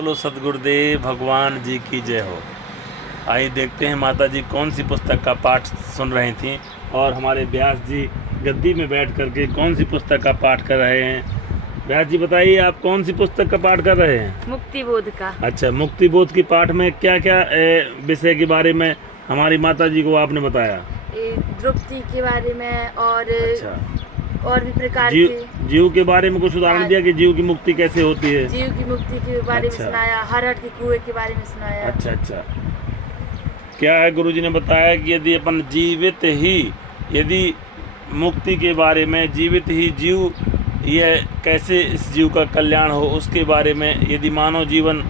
बोलो सतगुरुदेव भगवान जी की जय हो। आइए देखते हैं माता जी कौन सी पुस्तक का पाठ सुन रही थीं और हमारे व्यास जी गद्दी में बैठ करके कौन सी पुस्तक का पाठ कर रहे हैं। व्यास जी बताइए, आप कौन सी पुस्तक का पाठ कर रहे हैं? मुक्ति बोध का। अच्छा, मुक्ति बोध की पाठ में क्या क्या विषय के बारे में हमारी माता जी को आपने बताया? द्रौपदी के बारे में और अच्छा, और भी प्रकार के जीव के बारे में कुछ उदाहरण दिया कि जीव की मुक्ति कैसे होती है। जीव की मुक्ति के बारे में सुनाया, हर के कुएं के बारे में सुनाया। अच्छा अच्छा, क्या है गुरुजी ने बताया कि यदि अपन जीवित ही, यदि मुक्ति के बारे में जीवित ही जीव, यह कैसे इस जीव का कल्याण हो उसके बारे में, यदि मानव जीवन,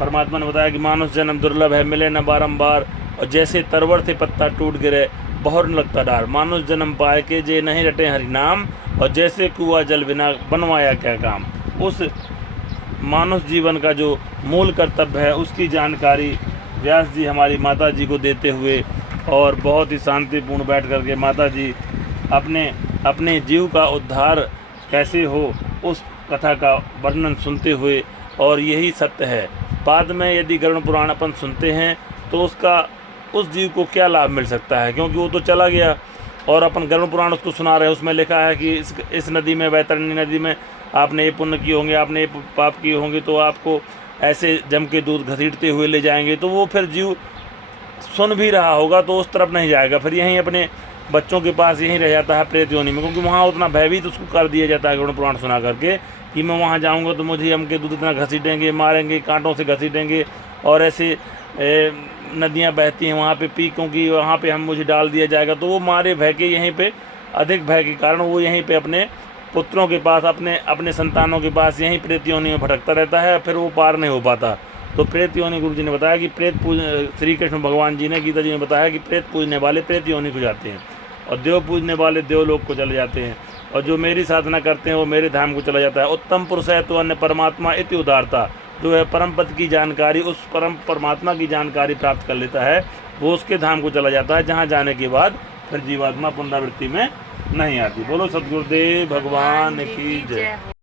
परमात्मा ने बताया कि मानव जन्म दुर्लभ है, मिले न बारंबार, और जैसे तरवर से पत्ता टूट गिरे बहुर न लगता डार, मानुष जन्म पाए के जे नहीं रटे हरि नाम, और जैसे कुआ जल बिना बनवाया क्या काम। उस मानव जीवन का जो मूल कर्तव्य है उसकी जानकारी व्यास जी हमारी माता जी को देते हुए, और बहुत ही शांतिपूर्ण बैठ करके माता जी अपने जीव का उद्धार कैसे हो उस कथा का वर्णन सुनते हुए, और यही सत्य है। बाद में यदि गरुड़ पुराण अपन सुनते हैं तो उस जीव को क्या लाभ मिल सकता है, क्योंकि वो तो चला गया, और अपन गरुड़ पुराण उसको सुना रहे हैं। उसमें लिखा है कि इस नदी में, वैतरणी नदी में आपने ये पुण्य किए होंगे, आपने ये पाप किए होंगे, तो आपको ऐसे जम के दूध घसीटते हुए ले जाएंगे। तो वो फिर जीव सुन भी रहा होगा तो उस तरफ नहीं जाएगा, फिर यहीं अपने बच्चों के पास यहीं रह जाता है प्रेत योनि में, क्योंकि वहाँ उतना भयभीत उसको कर दिया जाता है गरुड़ पुराण सुना करके कि मैं वहाँ जाऊँगा तो मुझे यम के दूध इतना घसीटेंगे, मारेंगे, कांटों से घसीटेंगे, और ऐसे नदियाँ बहती हैं वहाँ पे पी, क्योंकि वहाँ पे मुझे डाल दिया जाएगा। तो वो मारे भय के, यहीं पे अधिक भय के कारण वो यहीं पे अपने पुत्रों के पास, अपने संतानों के पास यहीं प्रेत योनि में भटकता रहता है, फिर वो पार नहीं हो पाता। तो प्रेत योनि, गुरु जी ने बताया कि श्री कृष्ण भगवान जी ने, गीता जी ने बताया कि प्रेत पूजने वाले प्रेत योनि को जाते हैं, और देव पूजने वाले देवलोक को चले जाते हैं, और जो मेरी साधना करते हैं वो मेरे धाम को चला जाता है। उत्तम पुरुष है तो अन्य परमात्मा इति उदारता, जो है परम पद की जानकारी, उस परमात्मा की जानकारी प्राप्त कर लेता है, वो उसके धाम को चला जाता है, जहाँ जाने के बाद फिर जीवात्मा पुनरावृत्ति में नहीं आती। बोलो सतगुरुदेव भगवान की जय।